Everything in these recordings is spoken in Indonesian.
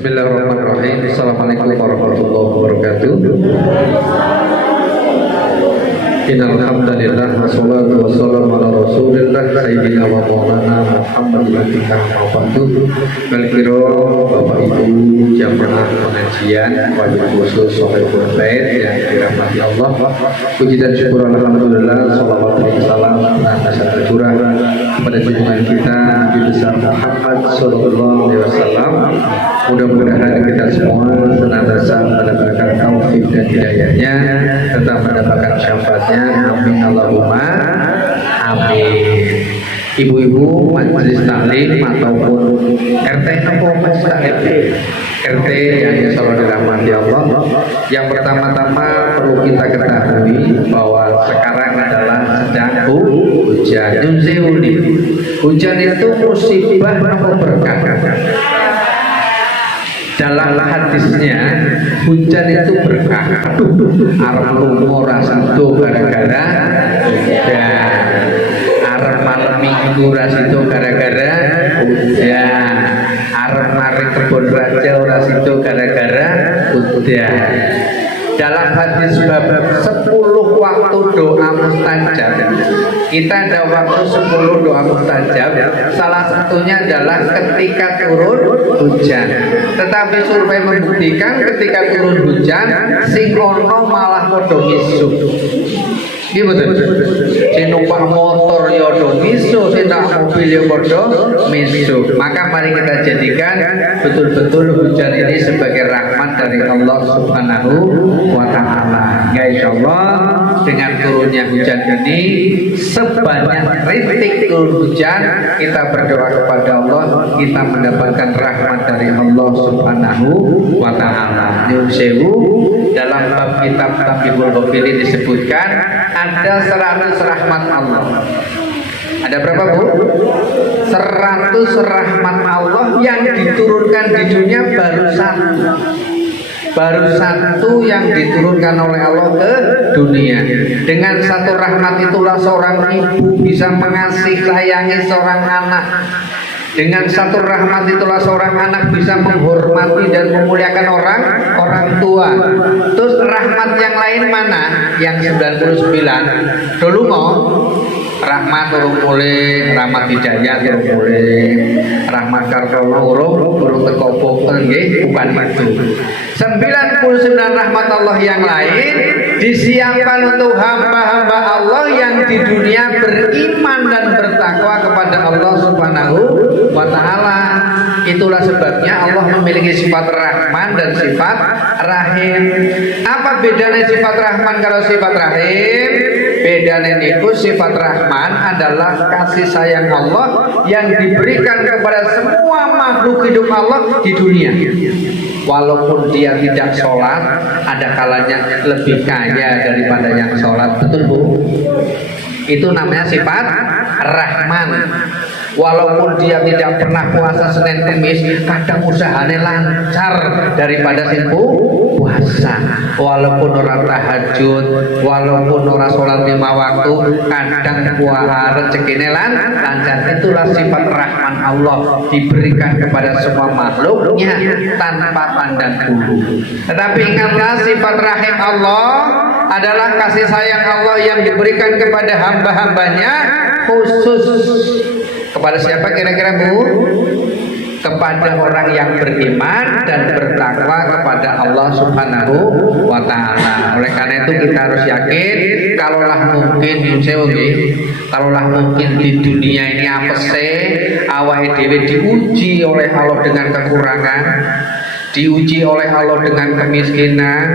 Bismillahirrahmanirrahim. Assalamualaikum warahmatullahi wabarakatuh. Innal hamdalillah wassalatu wassalamu ala rasulillah sayyidina wa maulana Muhammadin wabarakatuh. Bapak Ibu jamaah pengajian wajib khusus Sohibul Bait yang dirahmati Allah. Puji dan syukur alhamdulillah, salawat dan salam atas tercurah kepada junjungan kita Nabi besar Muhammad sallallahu alaihi wasallam. Mudah-mudahan kita semua senantiasa mendapatkan taufik dan hidayahnya, tetap mendapatkan syafaatnya. Amin Allahumma amin. Ibu-ibu majelis taklim ataupun RT atau majelis taklim RT yang selalu dirahmati Allah, yang pertama-tama perlu kita ketahui bahwa sekarang adalah sedang hujan. Hujan itu musibah atau berkah. Dalam hadisnya hujan itu berkah. Arep lunga rasido gara-gara hujan. Arep malam minggu rasido gara-gara hujan. Arep mari kebon raja rasido gara-gara hujan. Dalam hadis bab 10 waktu doa mustajab, kita ada waktu 10 doa mustajab. Salah satunya adalah ketika turun hujan. Tetapi survei membuktikan ketika turun hujan sing ono malah padha misu. Iya betul. Sing numpak motor ya do misu, sing numpak mobil ya padha misu. Maka mari kita jadikan betul-betul hujan ini sebagai rahmat dari Allah Subhanahu wa taala. Ya insyaallah dengan turunnya hujan ini sebanyak rintik turun hujan, kita berdoa kepada Allah, kita mendapatkan rahmat dari Allah Subhanahu wa taala. Nyuwun sewu, dalam bab kitab Tabibul Ghafilin disebutkan ada 100 rahmat Allah. Ada berapa, Bu? 100 rahmat Allah yang diturunkan di dunia baru satu yang diturunkan oleh Allah ke dunia. Dengan satu rahmat itulah seorang ibu bisa mengasihi sayangi seorang anak. Dengan satu rahmat itulah seorang anak bisa menghormati dan memuliakan orang tua. Terus rahmat yang lain mana? Yang 99 dulu mau rahmat urung mulai, rahmat hidayah urung mulai, rahmat kartono urung tekopok nggih, bukan itu. 99 rahmat Allah yang lain disiapkan untuk hamba-hamba Allah yang di dunia beriman dan bertakwa kepada Allah Subhanahu wa taala. Itulah sebabnya Allah memiliki sifat Rahman dan sifat Rahim. Apa bedanya sifat Rahman kalau sifat Rahim? Bedanya niku sifat Rahman adalah kasih sayang Allah yang diberikan kepada semua makhluk hidup Allah di dunia. Walaupun dia tidak sholat, ada kalanya lebih kaya daripada yang sholat. Betul, Bu? Itu namanya sifat Rahman. Walaupun dia tidak pernah puasa Senin Kamis, kadang usahanya lancar daripada sing puasa. Walaupun orang tahajud, walaupun orang sholat 5 waktu, kadang puasa rezekine lancar. Itulah sifat Rahman Allah, diberikan kepada semua makhluknya tanpa pandang bulu. Tetapi ingatlah, sifat Rahim Allah adalah kasih sayang Allah yang diberikan kepada hamba-hambanya khusus. Kepada siapa kira-kira, Bu? Kepada orang yang beriman dan bertakwa kepada Allah Subhanahu wa taala. Oleh karena itu kita harus yakin, kalaulah mungkin di dunia ini apese awake dhewe diuji oleh Allah dengan kekurangan, diuji oleh Allah dengan kemiskinan,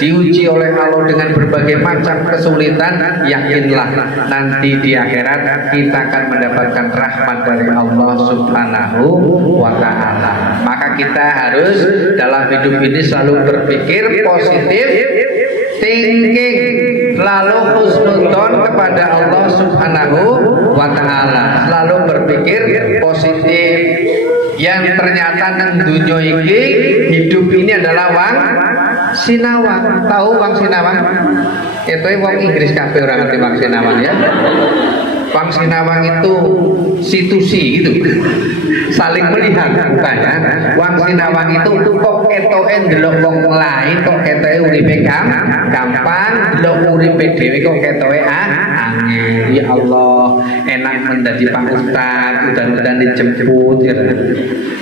diuji oleh Allah dengan berbagai macam kesulitan, yakinlah nanti di akhirat kita akan mendapatkan rahmat dari Allah Subhanahu wa taala. Maka kita harus dalam hidup ini selalu berpikir positif thinking, lalu husnudzon kepada Allah Subhanahu wa taala, selalu berpikir positif. Yang ternyata nang dunya iki hidup ini adalah wang sinawang. Tahu wang sinawang? Itu wong Inggris kabeh ora ngerti wang sinawang ya. Wang Sinawang itu situsi gitu, saling melihat bukannya. Wang Sinawang itu kok ketoke ndelok wong lain kok ketoke uripe gampang, ndelok uripe dhewe kok ketoke angel. Ya Allah, enak menjadi Pak Ustad, udan-udan dijemput ya.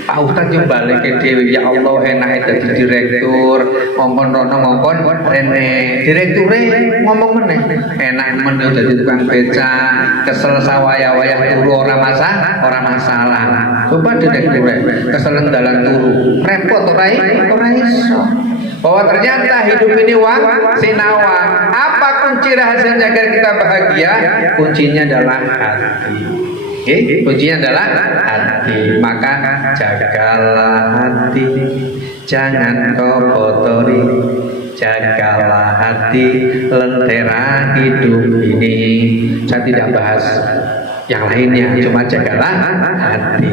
Pak Ustad yo balik ke dhewe, ya Allah enak dadi direktur, ngomong rono ngomong rene. Direkture ngomong meneh, enak meneh dadi tukang beca, kesel sawaya-wayah turu ora masalah. Coba direktur kesel dalan turu, repot ora iso. Bahwa ternyata hidup ini Wang Sinawang. Apa kunci rahasianya agar kita bahagia? Kuncinya adalah hati. Kuncinya adalah hati. Maka jagalah hati, jangan kau kotori. Jagalah hati, lentera hidup ini. Saya tidak bahas yang lainnya, cuma jagalah hati.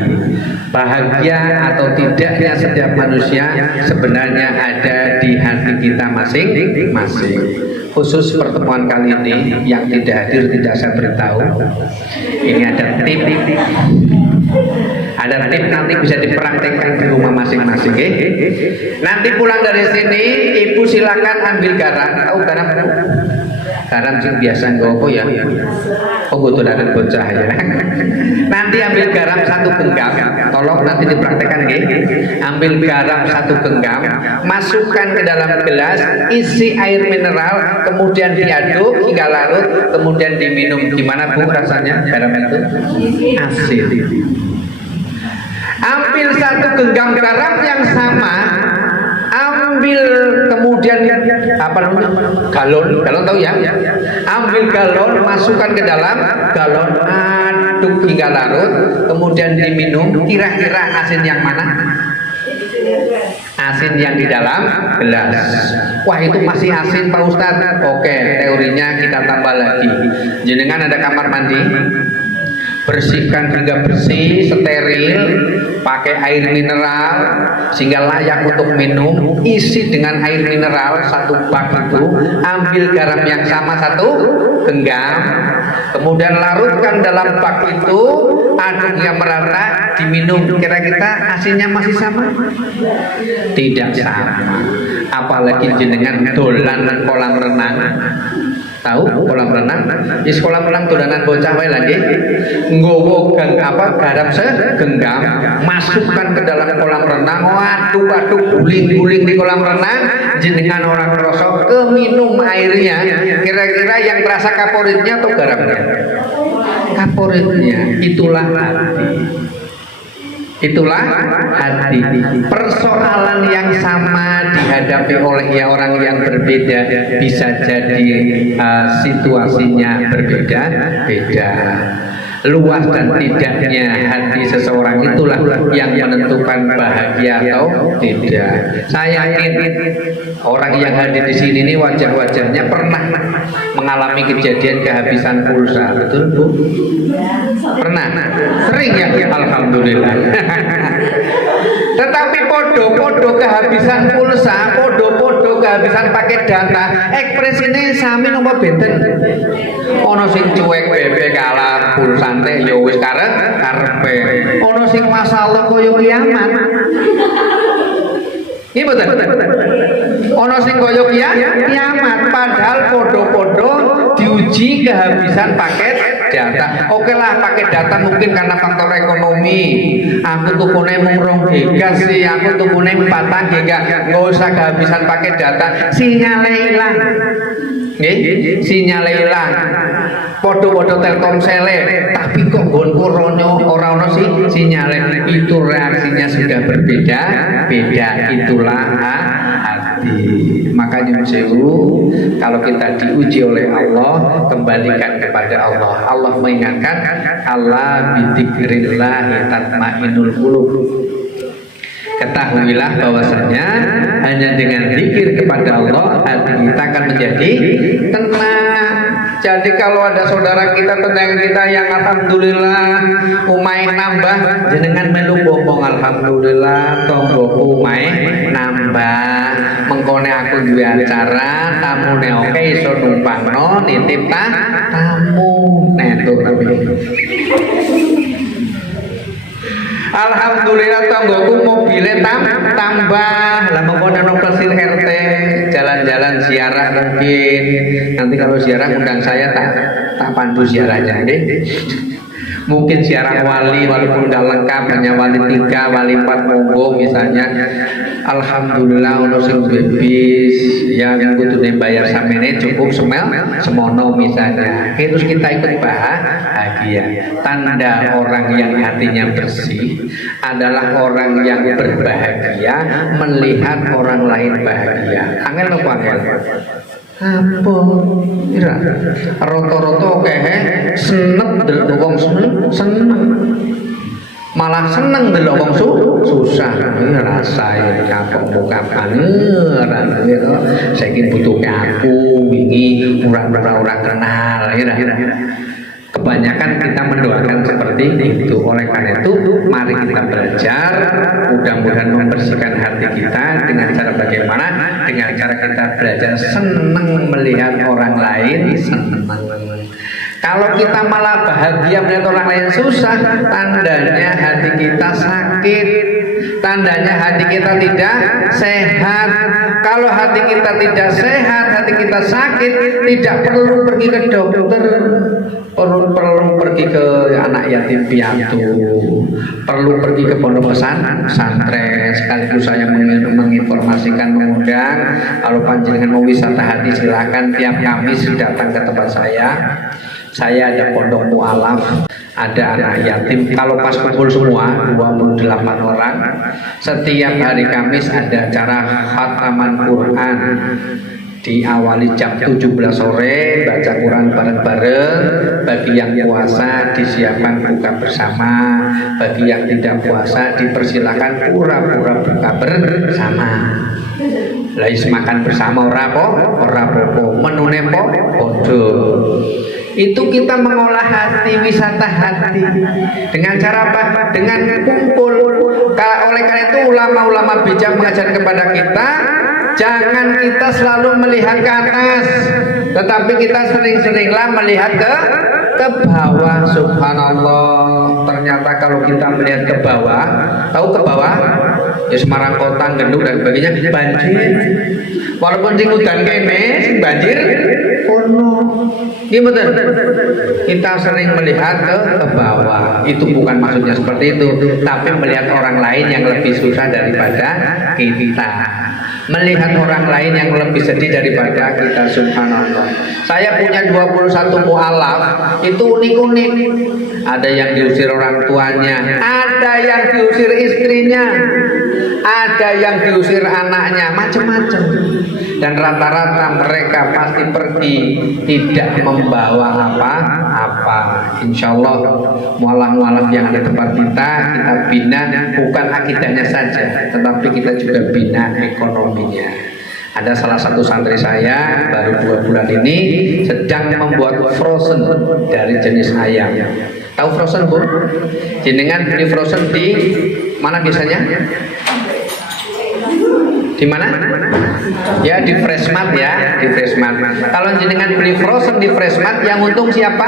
Bahagia atau tidaknya setiap manusia sebenarnya ada di hati kita masing-masing. Khusus pertemuan kali ini yang tidak hadir tidak saya beritahu. Ini ada tip. Ada tip nanti bisa dipraktekkan di rumah masing-masing. Nanti pulang dari sini ibu silakan ambil garam. Tahu garam? Garam sing biasa nggopo ya. Oh dolanan bocah ya. Nanti ambil garam 1 genggam. Tolong nanti dipraktekkan nggih. Ambil garam 1 genggam, masukkan ke dalam gelas, isi air mineral, kemudian diaduk hingga larut, kemudian diminum. Gimana Bu rasanya garam itu? Asin. Ambil 1 genggam garam yang sama, ambil kemudian apa namanya galon tahu ya, ambil galon, masukkan ke dalam galon, aduk hingga larut, kemudian diminum. Kira-kira asin yang mana? Asin yang di dalam gelas. Wah itu masih asin Pak Ustadz. Oke, teorinya kita tambah lagi. Jenengan ada kamar mandi, bersihkan hingga bersih, steril, pakai air mineral sehingga layak untuk minum. Isi dengan air mineral 1 bak itu, ambil garam yang sama 1 genggam, kemudian larutkan dalam bak itu, aduk yang merata, diminum. Kira-kira asinnya masih sama? Tidak sama. Apalagi jenengan dolan kolam renang. Tahu kolam renang? Di kolam renang dolanan bocah wae lagi. Nggowo garam segenggam, masukkan ke dalam kolam renang, aduk guling-guling di kolam renang, jenengan orang krasa keminum airnya. Kira-kira yang terasa kaporitnya atau garamnya? Kaporitnya. Itulah hati. Itulah hati. Persoalan yang sama dihadapi oleh orang yang berbeda, bisa jadi situasinya berbeda-beda. Luas dan tidaknya hati seseorang itulah yang menentukan bahagia atau tidak. Saya yakin orang yang hadir di sini ini wajah-wajahnya pernah mengalami kejadian kehabisan pulsa, betul Bu? Pernah? Sering ya? Alhamdulillah. Tetapi podo kehabisan pulsa, podo kehabisan paket data, ekspresine sami nopo benten. Ono sing cuek bebek kalah pulsante ya wis karepe. Ono sing masalah kaya kiamat. Ini betul. Ono sing kaya kiamat, padahal podo-podo diuji kehabisan paket data. Oke lah paket data mungkin karena faktor ekonomi. Aku tukune mung 2 giga sih, aku tukune 4 giga. Nggak usah kehabisan paket data. Sinyalnya hilang. Sinyalnya hilang. Podo-podo Telkomsele, tapi kok nggonku ronyo ora ono sih sinyale. Itu reaksinya sudah berbeda-beda. Itulah hati. Makanya sewu, kalau kita diuji oleh Allah, kembalikan kepada Allah. Allah mengingatkan, Allah bidzikrillah tatmainnul qulub. Ketahuilah bahwasanya hanya dengan zikir kepada Allah hati kita akan menjadi tenang. Jadi kalau ada saudara kita, tetangga kita yang alhamdulillah umai nambah, jenengan melu bombong alhamdulillah tonggo umai nambah. Mengkone aku duwe acara, tamune oke iso numpangno nitip tamu. Netuk tapi Alhamdulillah tanggoku mobilnya tambah. Lah mengko ono Plesir RT jalan-jalan ziarah mungkin. Nanti kalau ziarah undang saya tak pandu ziarahnya nggih. Mungkin ziarah wali walaupun nggak lengkap, hanya wali 3, wali 4 monggo misalnya. Alhamdulillah ono sing bis yang kudune bayar samene cukup semono misalnya. Terus kita ikut bahagia. Tanda orang yang hatinya bersih adalah orang yang berbahagia melihat orang lain bahagia. Angel apa angel? Apa? Ira. Roto-roto kehe seneng delok wong seneng. Malah seneng delok wong susah. Rasa ya kapok kapan saiki butuh aku wingi ora kenal. Ira. Kebanyakan kita mendoakan seperti itu. Oleh karena itu, mari kita belajar, mudah-mudahan membersihkan hati kita dengan cara bagaimana? Dengan cara kita belajar senang melihat orang lain senang. Kalau kita malah bahagia melihat orang lain susah, tandanya hati kita sakit, tandanya hati kita tidak sehat. Kalau hati kita tidak sehat, hati kita sakit, tidak perlu pergi ke dokter, perlu pergi ke anak yatim piatu, perlu pergi ke pondok pesantren. Sekaligus saya menginformasikan, mengundang, kalau panjenengan mau wisata hati silakan tiap Kamis datang ke tempat saya. Saya ada pondok mualaf, ada anak yatim. Kalau pas kumpul semua 28 orang, setiap hari Kamis ada acara khataman Quran. Diawali jam 17 sore, baca Quran bareng-bareng. Bagi yang puasa disiapkan buka bersama, bagi yang tidak puasa dipersilakan pura-pura buka bersama. Lais makan bersama ora popo, menune podo. Itu kita mengolah hati, wisata hati. Dengan cara apa? Dengan kumpul. Oleh karena itu ulama-ulama bijak mengajar kepada kita, jangan kita selalu melihat ke atas, tetapi kita sering-seringlah melihat ke bawah. Subhanallah. Ternyata kalau kita melihat ke bawah, tahu ke bawah? Ya Semarang Kota, Genduk dan sebagainya banjir. Walaupun sing udan kene, sing banjir kono. Gimana? Kita sering melihat ke bawah. Itu bukan maksudnya seperti itu, tapi melihat orang lain yang lebih susah daripada kita. Melihat orang lain yang lebih sedih daripada kita. Subhanallah. Saya punya 21 mu'alaf, itu unik-unik. Ada yang diusir orang tuanya, ada yang diusir istrinya, ada yang diusir anaknya, macam-macam. Dan rata-rata mereka pasti pergi tidak membawa apa-apa. Insya Allah mualaf-mualaf yang ada tempat kita bina bukan akidahnya saja, tetapi kita juga bina ekonominya. Ada salah satu santri saya baru 2 bulan ini sedang membuat frozen dari jenis ayam. Tahu frozen, Bu? Jenengan beli frozen di mana biasanya? Di mana? Ya di Freshmart ya, di Freshmart. Kalau jenengan beli frozen di Freshmart, yang untung siapa?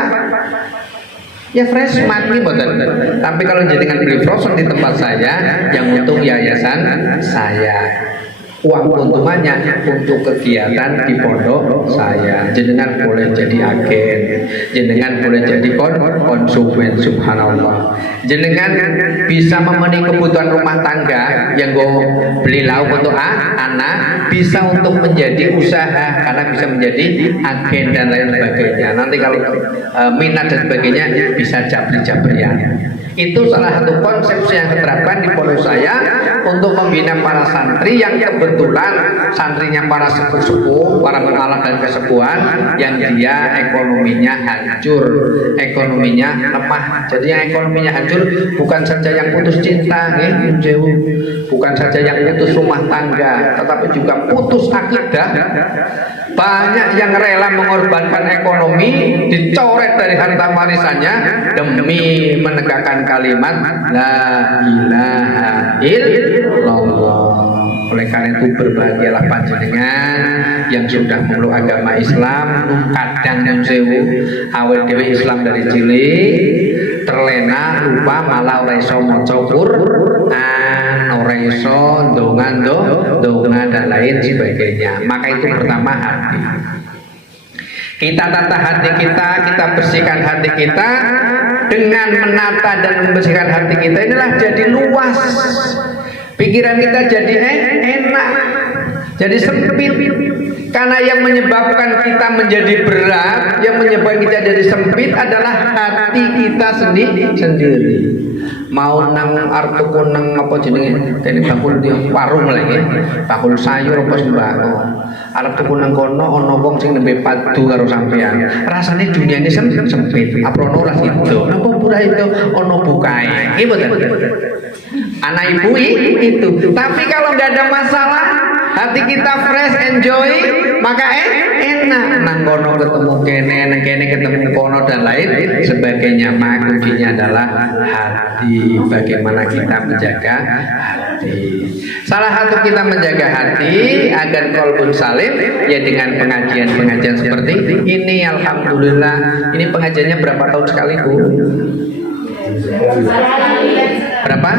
Ya Freshmart nih, betul. Tapi kalau jenengan beli frozen di tempat saya, yang untung yayasan saya. Uang keuntungannya untuk kegiatan di pondok saya. Jenengan boleh jadi agen, jenengan boleh jadi konsumen. Subhanallah. Jenengan bisa memenuhi kebutuhan rumah tangga, yang gue beli lauk untuk anak, bisa untuk menjadi usaha karena bisa menjadi agen dan lain sebagainya. Nanti kalau minat dan sebagainya bisa jabri-jabrian. Itu salah satu konsep yang diterapkan di pondok saya untuk membina para santri yang kebetulan santrinya para sepuh-sepuh, para mualaf dan kesepuhan yang dia ekonominya hancur, ekonominya lemah. Jadi yang ekonominya hancur bukan saja yang putus cinta, bukan saja yang putus rumah tangga, tetapi juga putus akidah. Banyak yang rela mengorbankan ekonomi, dicoret dari harta warisannya demi menegakkan kalimat la ilaha illallah. Oleh karena itu berbahagialah panjenengan yang sudah memeluk agama Islam, kadang yang sewu awal dewe Islam dari cilik, terlena, lupa, malah ora iso maca Quran, ora iso ndonga dan lain sebagainya. Maka itu pertama hati. Kita tata hati kita bersihkan hati kita. Dengan menata dan membersihkan hati kita inilah jadi luas. Pikiran kita jadi enak, jadi sempit. Karena yang menyebabkan kita menjadi berat, yang menyebabkan kita jadi sempit adalah hati kita sendiri. Mau nang artuku nang apa jenenge? Dene bakul di warung lagi, bakul sayur apa sembako. Arep tuku nang kono ana wong sing nembe padu karo sampean. Rasane dunia ini sempit. Aprono ora sido. Napa pura itu ana bukae. Nggih mboten? Anak ibu itu. Tapi kalau nggak ada masalah, hati kita fresh, enjoy, maka enak. Nang kono ketemu kene, nang kene ketemu kono dan lain sebagainya. Maka kuncinya adalah hati. Bagaimana kita menjaga hati. Salah satu kita menjaga hati agar qalbun salim ya dengan pengajian-pengajian seperti ini. Alhamdulillah. Ini pengajiannya berapa tahun sekali, Bu? Berapa?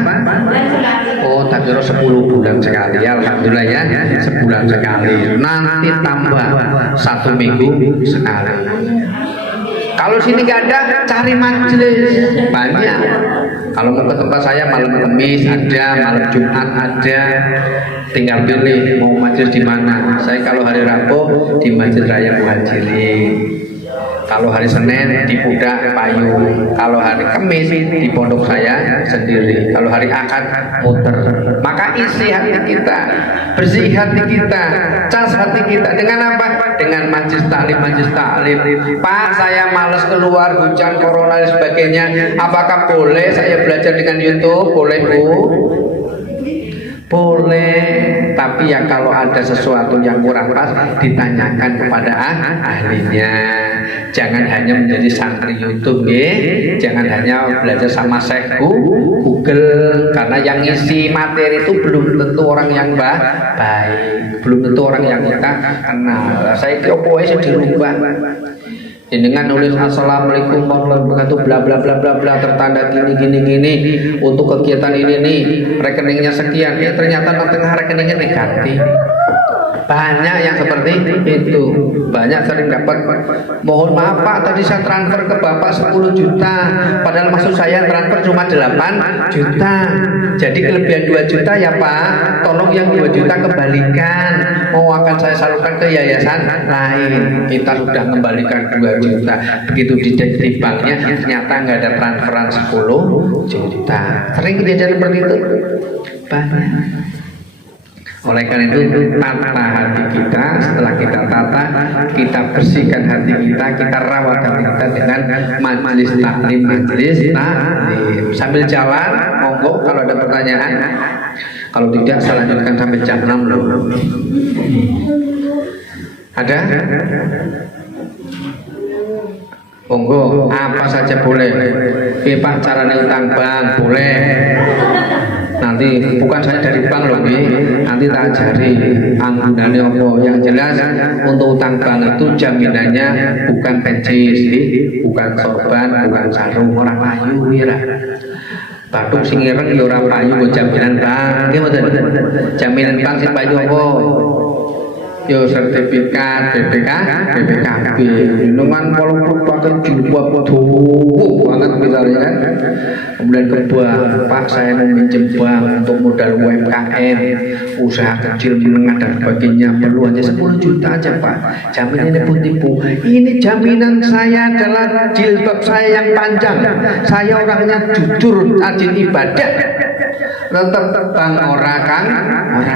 Oh, tak kira 10 bulan sekali. Alhamdulillah ya, sebulan sekali. Nanti tambah 1 minggu sekali. Kalau sini nggak ada, cari majelis banyak. Kalau mau ke tempat saya malam Kamis ada, malam Jumat ada. Tinggal pilih mau majelis di mana. Saya kalau hari Rabu di Masjid Raya Muhajirin. Kalau hari Senin di Pudak Payung, kalau hari Kamis di pondok saya sendiri, kalau hari Ahad muter. Maka isi hati kita, bersih hati kita, cas hati kita dengan apa? Dengan majlis taklim. Pak, saya malas keluar, hujan, corona dan sebagainya. Apakah boleh saya belajar dengan YouTube? Boleh, Bu. Boleh, tapi ya kalau ada sesuatu yang kurang pas ditanyakan kepada ahlinya. Jangan hanya menjadi santri YouTube, jangan hanya belajar sama Syekh Google, karena yang ngisi materi itu belum tentu orang yang baik, belum tentu orang yang kita kenal. Saya kira saya dirubah. Dengan nulis assalamualaikum warahmatullahi wabarakatuh bla bla bla bla bla tertanda gini untuk kegiatan ini nih rekeningnya sekian, ternyata nanti rekeningnya diganti. Banyak yang seperti itu. Banyak sering dapat, mohon maaf Pak, tadi saya transfer ke Bapak 10 juta, padahal maksud saya transfer cuma 8 juta. Jadi kelebihan 2 juta ya Pak, tolong yang 2 juta kembalikan, mau akan saya salurkan ke yayasan lain. Kita sudah kembalikan 2 juta. Begitu dicek di banknya ternyata nggak ada transferan 10 juta. Sering kejadian seperti itu. Banyak. Oleh karena itu tata hati kita. Setelah kita tata, kita bersihkan hati kita rawat hati kita dengan majelis taklim. Sambil jalan, monggo kalau ada pertanyaan. Kalau tidak, saya lanjutkan sampai jam 6 loh. Ada? Monggo, apa saja boleh. Pak, caranya utang bank boleh. Nanti bukan saya dari bank loh, nanti tak ajari anggunannya apa. Yang jelas untuk utang bank itu jaminannya bukan pencis, bukan sorban, bukan sarung, orang payu ya. Batuk sing ireng ya ora payu go jaminan bank. Nggih mboten. Jaminan bank sing payu apa? Yo sertifikat BPKB. Minuman walaupun pakai jubah tuh banget misalnya kan. Kemudian ke bank, Pak saya mau minjem bank untuk modal UMKM, usaha kecil menengah dan sebagainya, perlu aja 10 juta aja Pak. Jaminannya pun tipu. Ini jaminan saya adalah jilbab saya yang panjang. Saya orangnya jujur, rajin ibadah. Tetap bank orang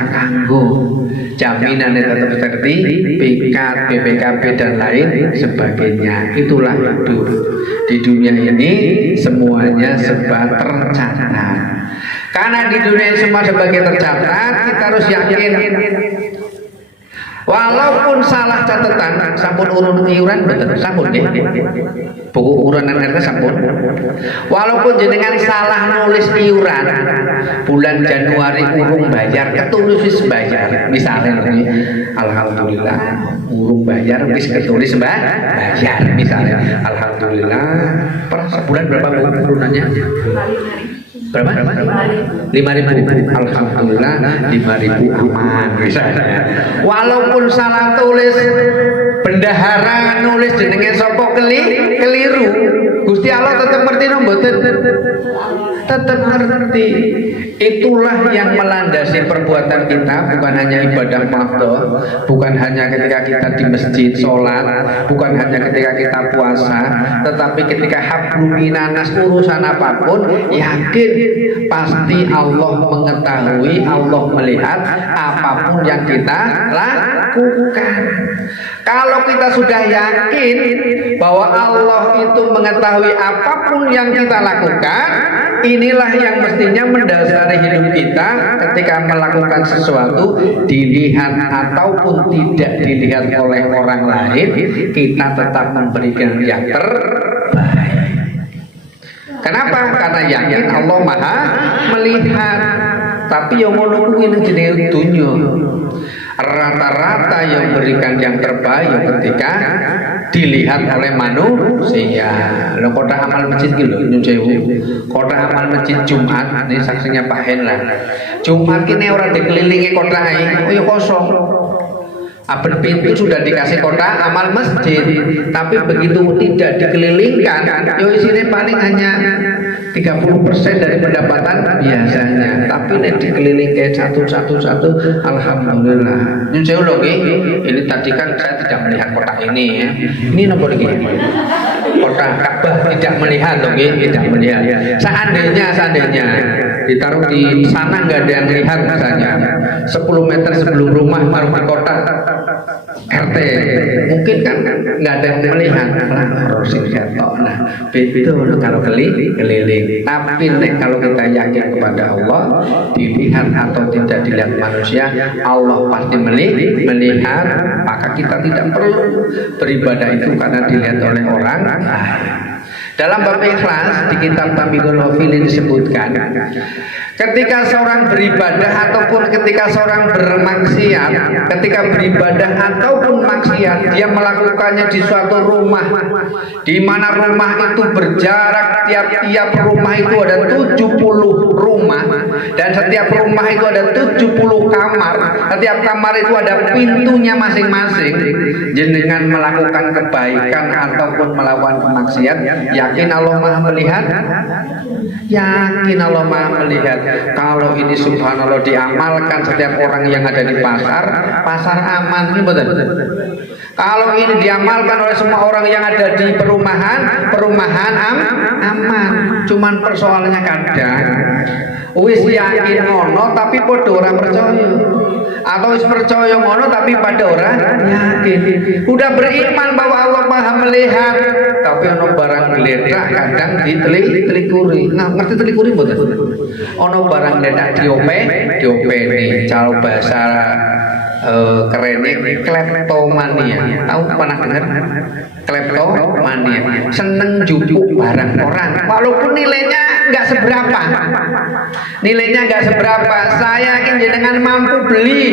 kanggo. Jaminannya tetap seperti BPKB dan lain sebagainya. Itulah hidup di dunia ini, semuanya serba tercatat. Karena di dunia ini semua sebagai tercatat, kita harus yakin Walaupun salah catatan, sampun urun iuran betul, sampun nggih. Buku urunan RT sampun. Walaupun jenengan salah nulis iuran, bulan Januari urung bayar, ketulis wis bayar. Misalnya alhamdulillah urung bayar wis ketulis bayar misalnya. Alhamdulillah. Per sebulan berapa urunannya? Berapa? 5.000. Alhamdulillah 5.000 aman misalnya. Walaupun salah tulis, bendahara nulis jenenge sapa keliru, Gusti Allah tetap ngerti no mboten? Tetap ngerti. Itulah yang melandasi perbuatan kita, bukan hanya ibadah mahdoh, bukan hanya ketika kita di masjid sholat, bukan hanya ketika kita puasa, tetapi ketika hablum minanas urusan apapun, yakin pasti Allah mengetahui, Allah melihat apapun yang kita lakukan. Kalau kita sudah yakin bahwa Allah itu mengetahui apapun yang kita lakukan, inilah yang mestinya mendasari hidup kita ketika melakukan sesuatu, dilihat ataupun tidak dilihat oleh orang lain, kita tetap memberikan yang terbaik. Kenapa? Karena yakin Allah Maha melihat. Tapi yang ngono kuwi ning jenenge dunya. Rata-rata yang berikan yang terbaik ketika dilihat oleh manusia. Lo kotak amal masjid gitu, nyun sewu. Kotak amal masjid Jumat, ini saksinya Pak Hen lah. Jumat ini orang dikelilingi kotak ini, oh ya kosong. Aben pintu sudah dikasih kotak amal masjid, tapi begitu tidak dikelilingkan, yo isinya paling hanya 30% dari pendapatan biasanya. Tapi nih dikelilingkan satu, alhamdulillah. Ini saya ulangi, ini tadi kan saya tidak melihat kotak ini ya. Ini nomor lagi. Kotak Ka'bah tidak melihat loh, tidak melihat. Seandainya ditaruh di sana nggak ada yang lihat misalnya 10 meter sebelum rumah taruh di kotak RT, mungkin kan nggak ada yang melihat. Nah, betul kalau keliling. Tapi kalau kita yakin kepada Allah, dilihat atau tidak dilihat manusia, Allah pasti melihat. Maka kita tidak perlu beribadah itu karena dilihat oleh orang lain. Dalam bab ikhlas di kitab Tambihul Ghafilin disebutkan, ketika seorang beribadah ataupun ketika seorang bermaksiat, ketika beribadah ataupun maksiat, dia melakukannya di suatu rumah, di mana rumah itu berjarak, tiap rumah itu ada 70 rumah, dan setiap rumah itu ada 70 kamar, setiap kamar itu ada pintunya masing-masing. Jenengan melakukan kebaikan ataupun melakukan kemaksiat, yakin Allah Maha melihat? Yakin Allah Maha melihat. Kalau ini subhanallah diamalkan setiap orang yang ada di pasar aman, ini betul. Kalau ini diamalkan oleh semua orang yang ada di perumahan aman. Cuman persoalannya kadang wis yakin ngono tapi padha ora percaya, atau wis percaya ngono tapi pada ora yakin. Udah beriman bahwa Allah Maha melihat, tapi ono barang geledak kadang ditelikuri. Nah, ngerti telikuri mboten? Ono barang geledak diopeni, cara bahasa kerennya kleptomania. Tahu pernah dengar? Kleptomania, seneng jupuk barang orang walaupun nilainya nggak seberapa. Saya yakin jenengan mampu beli,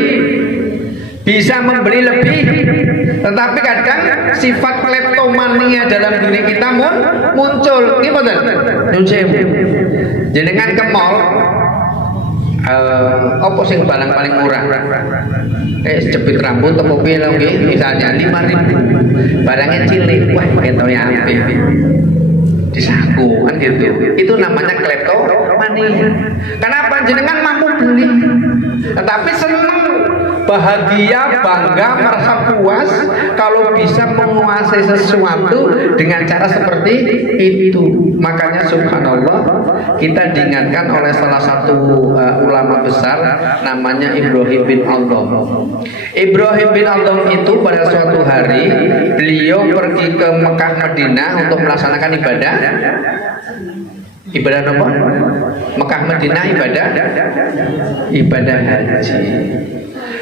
bisa membeli lebih, tetapi kadang sifat kleptomania dalam diri kita muncul. Ini betul. Jenengan ke mall, apa sing barang paling murah? Jepit rambut atau mobil misalnya 5.000, barangnya cilik, wah ketonya apik, disaku kan gitu. Itu namanya kleptomania. Kenapa? Jenengan mampu beli, tetapi senang, bahagia, bangga, merasa puas kalau bisa menguasai sesuatu dengan cara seperti itu. Makanya subhanallah, kita diingatkan oleh salah satu ulama besar namanya Ibrahim bin Adham. Ibrahim bin Adham itu pada suatu hari beliau pergi ke Mekah Madinah untuk melaksanakan ibadah apa? Mekah Madinah ibadah haji.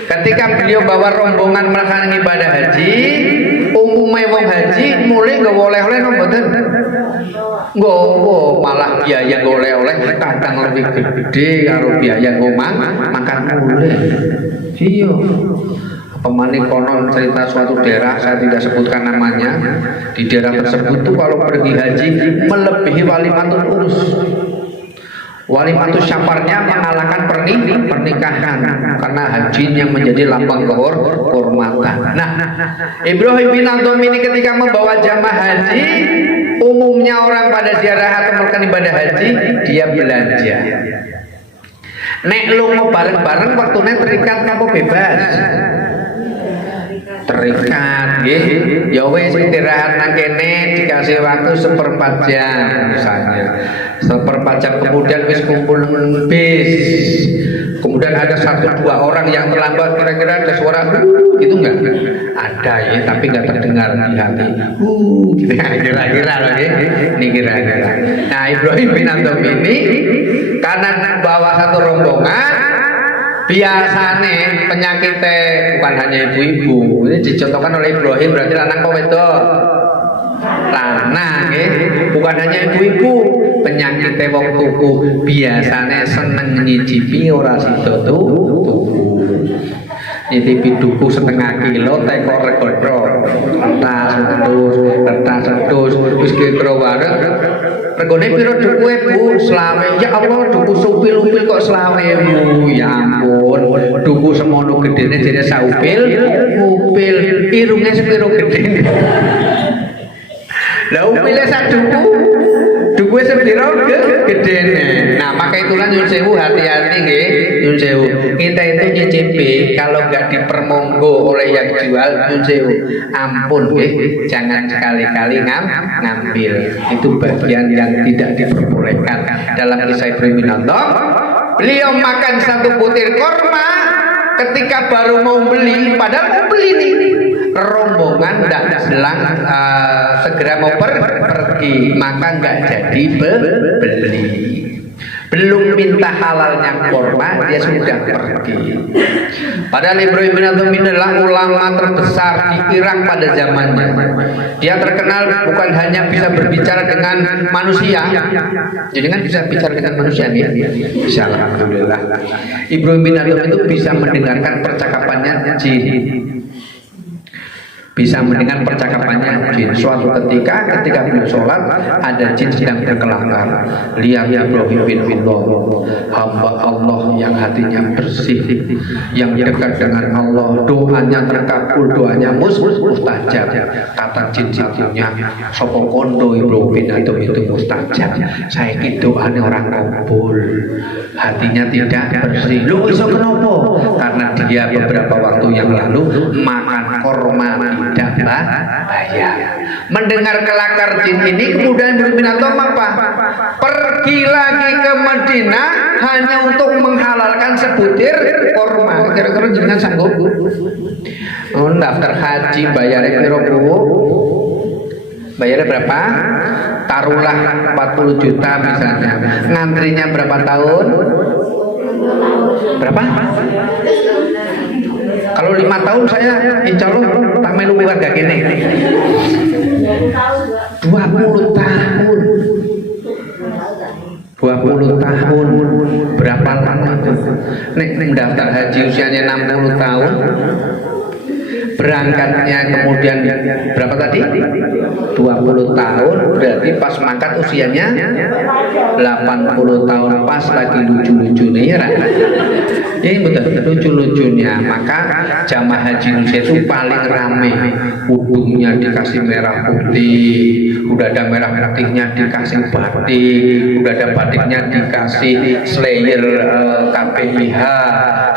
Ketika beliau bawa rombongan melaksanakan ibadah haji, umumnya wong haji mulai nggak oleh-oleh mboten. Nggowo malah biaya oleh-oleh kadang lebih gede karo biaya makan mulai. Iya. Pemani konon cerita suatu daerah, saya tidak sebutkan namanya. Di daerah tersebut tuh kalau pergi haji melebihi walimatul urus. Walimatul syafarnya mengalahkan pernikahan karena haji yang menjadi lambang kehormatan. Nah, Ibrahim bin Adham ini ketika membawa jamaah haji, umumnya orang pada ziarah atau melakukan ibadah haji, dia belanja. Nek lu mau bareng-bareng waktunya terikat apa bebas? Terikat ya wes istirahat nang kene dikasih waktu 1/4 jam misalnya 1/4 jam kemudian wis kumpul bis kemudian ada 1-2 orang yang terlambat kira-kira ada suara gitu enggak ada ya tapi enggak terdengar di hati gitu kira-kira ini kira-kira. Nah Ibrahim bin Adham ini karena bawa satu rombongan biasanya penyakitnya bukan hanya ibu-ibu ini dicontohkan oleh Ibrahim berarti lanang kok wedok lanang bukan hanya ibu-ibu penyakitnya wong tuku biasanya seneng nyicipi ora sida tuku nyicipi duku 1/2 kilo teko regodro kertas sedus wis kira wareg regane piro dukuke Bu? Selawe. Ya Allah, duku supil-upil kok selawewu. Ya ampun, duku semono gedene jane saupil, upil irunge sepiro gedene. Lah upile sak duku sepiro gedene. Nah, maka itulah nyun sewu hati-hati nggih, nyun sewu. Kita itu nyicipi kalau enggak dipermonggo oleh yang jual nyun sewu. Ampun nggih, jangan sekali-kali ngambil. Itu bagian yang tidak diperbolehkan. Dalam kisah Ibrahim bin Adham, beliau makan 1 butir korma ketika baru mau beli, padahal mau beli nih. Rombongan tidak selang segera mau pergi, maka nggak jadi beli. Belum minta halalnya korma, dia sudah pergi. Padahal Ibrahim bin Adham adalah ulama terbesar di Irak pada zamannya. Dia terkenal bukan hanya bisa berbicara dengan manusia, jadi kan bisa bicara dengan manusia nih. Bisa, alhamdulillah. Ibrahim bin Adham itu bisa mendengarkan percakapannya jin. Bisa mendengar percakapannya jin. Suatu ketika beliau sholat ada jin sedang berkelakar. Lihat Ibrahim bin Adham, hamba Allah yang hatinya bersih, yang dekat dengan Allah, doanya terkabul, doanya mustajab. Kata jin-jinnya, sopo kondo Ibrahim bin Adham itu mustajab. Saya doanya orang kabul, hatinya tidak bersih. Loh iso kenapa? Karena dia beberapa waktu yang lalu makan korma tidak bayar. Mendengar kelakar jin ini kemudian Ibrahim bin Adham apa? Pergi lagi ke Madinah hanya untuk menghalalkan sebutir korma. Kira-kira jenengan sanggup? Oh, daftar haji bayarnya piro Bu? Bayarnya berapa? Taruhlah 40 juta misalnya. Ngantrinya berapa tahun? Berapa? Kalau 5 tahun saya insya Allah tak melu warga gini 20 tahun 20 tahun berapa lama itu? Nek mendaftar haji usianya 60 tahun berangkatnya kemudian berapa tadi? 20 tahun berarti pas mangkat usianya 80 tahun pas lagi lucu-lucunya ya ini betul lucu-lucunya. Maka jamaah haji Indonesia itu paling rame, hidungnya dikasih merah putih, udah ada merah putihnya dikasih batik, udah ada batiknya dikasih slayer KPIH,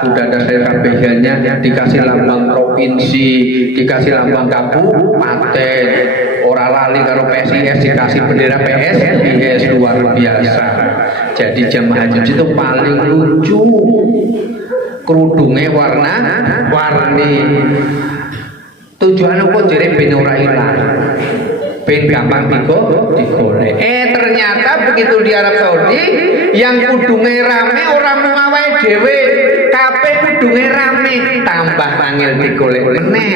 sudah ada slayer KPIH-nya dikasih lambang provinsi, dikasih lambang kabupaten, ora lali karo PSIS dikasih bendera PSIS, luar biasa. Jadi jamaah haji itu paling lucu, kerudungnya warna-warni. Tujuan kok jadi ben ora ilang, ben gampang digolek. Ternyata begitu di Arab Saudi yang kudungnya rame orang mau awake dhewe kabeh kudune rame, tambah angel digolek meneh.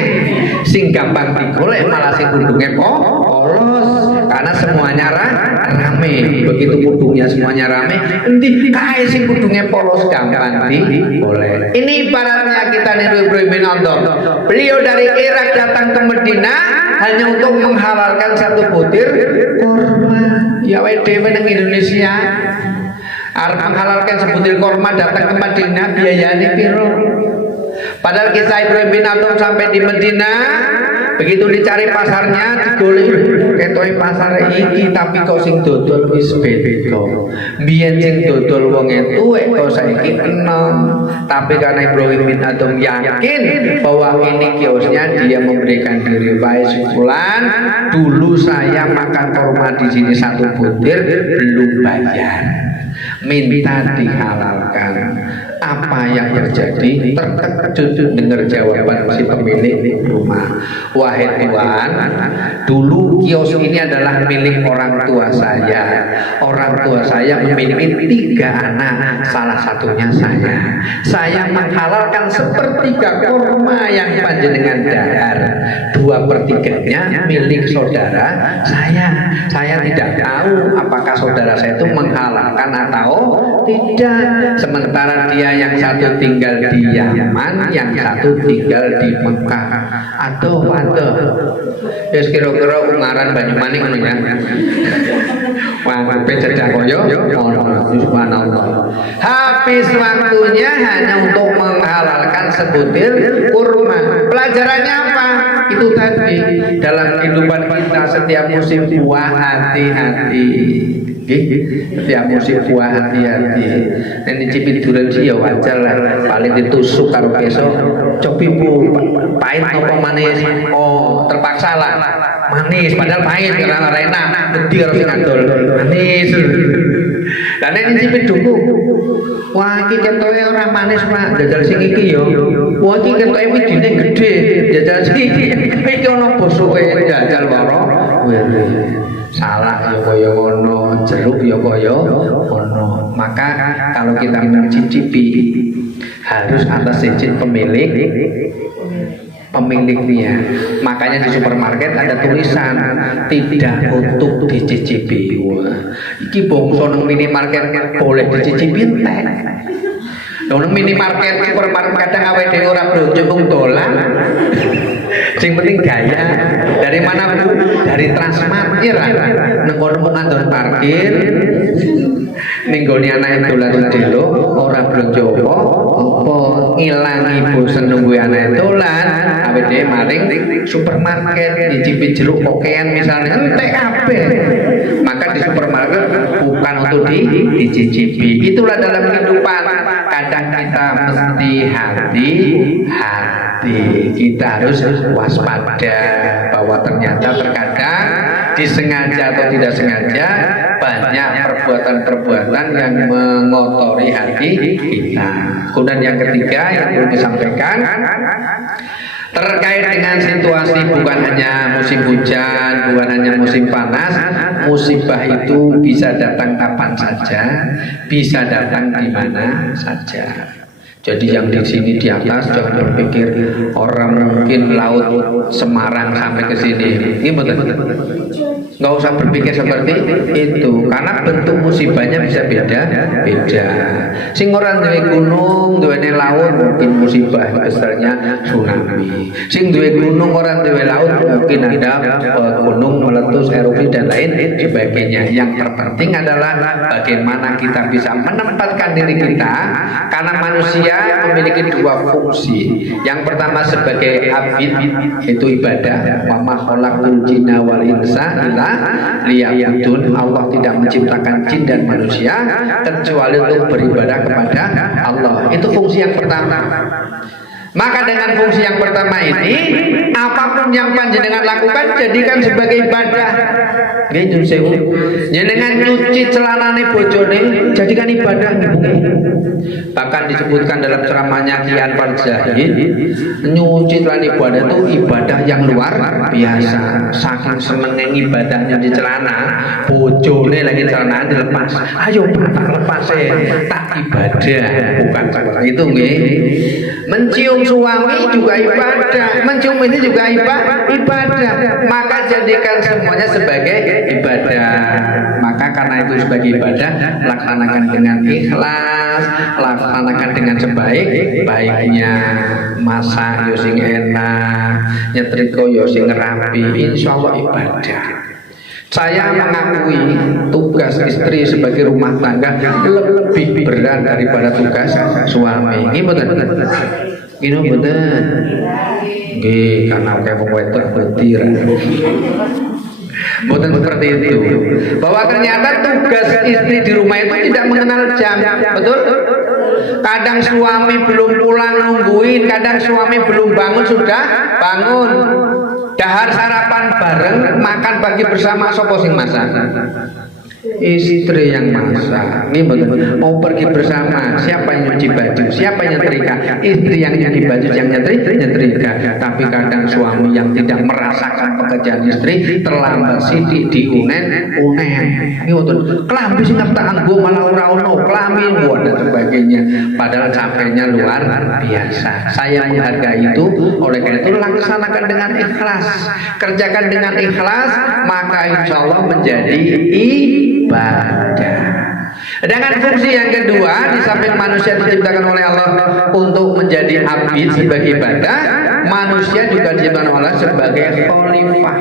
Sing gampang digolek malah sing kudune polos. Karena semuanya rame. Begitu kudungnya semuanya rame, endi kae sing kudungnya polos gampang digolek. Ini ibaratnya kita niru Ibrahim bin Adham. Beliau dari Irak datang ke Medina hanya untuk menghalalkan satu butir kurma. Ya wae dhewe nang Indonesia arep menghalalkan sebutir kurma datang ke Madinah biayane piro? Padahal kisah Ibrahim bin Adham sampai di Medina, begitu dicari pasarnya, digolek ketoke pasar iki tapi kok sing dodol wis beda. Biyen sing dodol wong tuwek kok saiki enom. Tapi karena Ibrahim bin Adham yakin bahwa ini kiosnya, dia memberikan diri baik fulan, dulu saya makan kurma di sini satu butir belum bayar. Minta dihalalkan. Apa yang terjadi? Terkejut dengar jawaban si pemilik rumah. Wahai Tuhan, dulu kios ini adalah milik orang tua saya. Orang tua saya memiliki 3 anak, salah satunya saya. Saya menghalalkan sepertiga kurma yang panjenengan dahar. 2/3-nya milik saudara saya. Saya tidak tahu apakah saudara saya itu menghalalkan atau tidak. Sementara dia yang satu tinggal di Yaman, yang satu tinggal di Mekah. Aduh, ya kira-kira ungaran Banyumanik ngono ya. Wah, cedak koyo subhanallah. Habis waktunya hanya untuk menghalalkan sebutir kurma. Pelajarannya apa? Itu tadi, dalam kehidupan kita setiap musim buah hati-hati. Setiap musim buah hati-hati. Ini cipit durian sih ya wajar lah. Paling ditusuk karo besok. Cobi bu, pahit apa manis? Oh, terpaksa lah. Manis, padahal pahit karena enak. Gede harus ngadol. Manis. Dan ini cipit duku. Wah, iki ketoke ora manis, Pak. Jajal sing iki yo. Wah, iki ketoke widine gede. Jajal sing iki. Iki ono bosoke jajal loro. Salah ya kaya ngono, jeruk ya kaya ngono. Maka kalau kita mencicipi harus atas izin pemiliknya. Makanya di supermarket ada tulisan tidak untuk dicicipi. Wah, iki bangsa nang minimarket boleh dicicipi entek. Nang minimarket supermarket kadang awake dhewe ora blonjo mung dolan. Sing penting gaya. Dari mana Bu? Dari Transmart ya ra. Nang kono mung ngandon parkir. Ning gone anake dolan delo ora blonjo apa ngilangi bosen nunggu anake dolan, awake dhewe maring supermarket nyicipi jeruk kokean misalnya entek kabeh. Maka di supermarket bukan untuk dicicipi. Itulah dalam kehidupan. Kadang kita mesti hati-hati. Kita harus waspada bahwa ternyata terkadang disengaja atau tidak sengaja banyak perbuatan-perbuatan yang mengotori hati kita. Kemudian yang ketiga yang perlu disampaikan terkait dengan situasi bukan hanya musim hujan, bukan hanya musim panas, musibah itu bisa datang kapan saja, bisa datang di mana saja. Jadi yang di sini di atas jangan berpikir orang mungkin laut Semarang sampai ke sini. Ini betul. Nggak usah berpikir seperti itu, karena bentuk musibahnya bisa beda. Sing orang duwe gunung, duwe laut mungkin musibah besarnya tsunami. Sing duwe gunung orang duwe laut mungkin ada gunung meletus, erupsi dan lain sebagainya. Yang terpenting adalah bagaimana kita bisa menempatkan diri kita, karena manusia memiliki 2 fungsi. Yang pertama sebagai abid, yaitu ibadah. Wa ma khalaqul jinna wal insa illa liya'budun. Allah tidak menciptakan jin dan manusia kecuali untuk beribadah kepada Allah. Itu fungsi yang pertama. Maka dengan fungsi yang pertama ini, apapun yang panjenengan lakukan jadikan sebagai ibadah. Nggih nyun sewu. Jenengan nyuci celanane bojone jadikan ibadah nggih. Bahkan disebutkan dalam ceramahnya Ki Anwar Zahid, nyuci celana ibadah itu ibadah yang luar biasa. Saking senengnya ibadahnya di celana, bojone lagi celana dilepas. Ayo tak lepas tak ibadah, bukan seperti itu nggih. Mencium suami juga ibadah, mencium ini juga ibadah. Maka jadikan semuanya sebagai ibadah. Maka karena itu sebagai ibadah, laksanakan dengan ikhlas, laksanakan dengan sebaik-baiknya. Masak yo sing enak, nyetrika yo sing rapi, insyaallah ibadah. Saya mengakui tugas istri sebagai rumah tangga lebih berat daripada tugas suami. Ini betul. Ini betul. Nggih, karena kayak wong wedok betir. Bukan seperti itu. Bahwa ternyata tugas istri di rumah itu tidak mengenal jam. Betul? Kadang suami belum pulang nungguin, kadang suami belum bangun sudah bangun. Dahar sarapan bareng, makan pagi bersama, sapa sing masak? Istri yang masak. Ini betul. Mau pergi bersama, siapa yang nyuci baju, siapa yang nyetrika? Istri yang nyuci baju, yang nyetrika. Tapi kadang suami yang tidak merasakan pekerjaan istri terlambat sidik diunen. Ini betul. Kelambi sing tak anggo malah ora ono, kelambi dan sebagainya. Padahal capeknya luar biasa. Saya menghargai itu, oleh karena itu laksanakan dengan ikhlas. Kerjakan dengan ikhlas, maka insya Allah menjadi ibadah. Dengan fungsi yang kedua, di samping manusia diciptakan oleh Allah untuk menjadi abid sebagai ibadah, manusia juga diciptakan oleh Allah sebagai khalifah.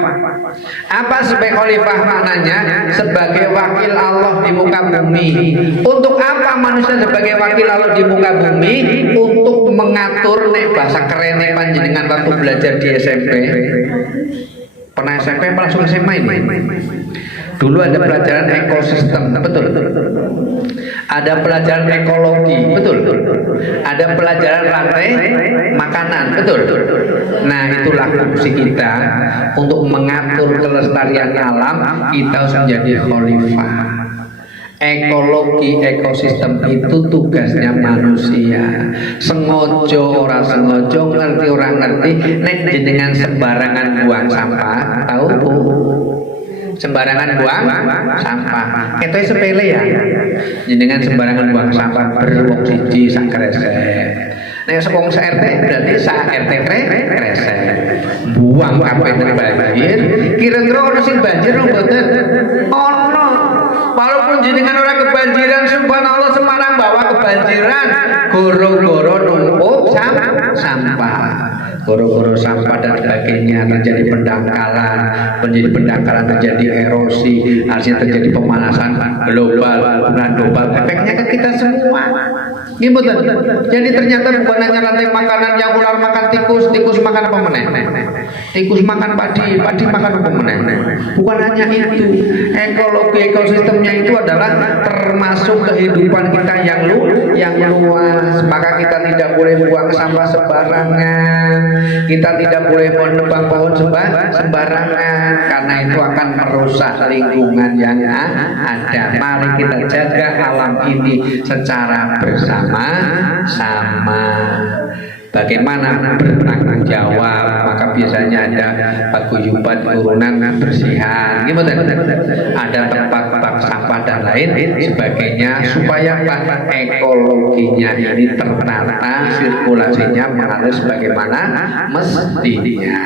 Apa sebagai khalifah maknanya? Sebagai wakil Allah di muka bumi. Untuk apa manusia sebagai wakil Allah di muka bumi? Untuk mengatur nek bahasa keren panjenengan waktu belajar di SMP. Pernah SMP langsung SMA ini? Dulu ada pelajaran ekosistem, betul. Ada pelajaran ekologi, betul. Ada pelajaran rantai makanan, betul. Nah, itulah fungsi kita untuk mengatur kelestarian alam. Kita harus menjadi khalifah. Ekologi ekosistem itu tugasnya manusia. Sengojo ora sengojo, ngerti orang ngerti, nek jenengan sembarangan buang sampah, tahu bu? Sembarangan buang sampah. Itu sepele ya. Jenengan sembarangan buang sampah berwong siji sak kresek. Nek sepong sak RT berarti sak RT kresek. Buang kabeh banjir. Kira-kira ono sing banjir mboten? Ono. Walaupun jenengan orang kebanjiran, subhanallah Semarang bawa kebanjiran, goro-goro numpuk sampah, goro-goro sampah dan sebagainya, terjadi pendangkalan, terjadi erosi, artinya terjadi pemanasan global, efeknya ke kita semua. Ini betul. Jadi ternyata bukan hanya rantai makanan yang ular makan tikus makan apa meneh? Tikus makan padi makan apa meneh? Bukan hanya itu. Ekologi ekosistemnya itu adalah termasuk kehidupan kita yang luas. Maka kita tidak boleh buang sampah sembarangan. Kita tidak boleh menebang pohon sembarangan, karena itu akan merusak lingkungan yang ada. Mari kita jaga alam ini secara bersama-sama. Bagaimana bertanggung jawab? Maka biasanya ada paguyuban urunan bersihan, ada tempat sampah dan lain sebagainya, supaya ekologinya ini tertata, sirkulasinya mengalir sebagaimana mestinya.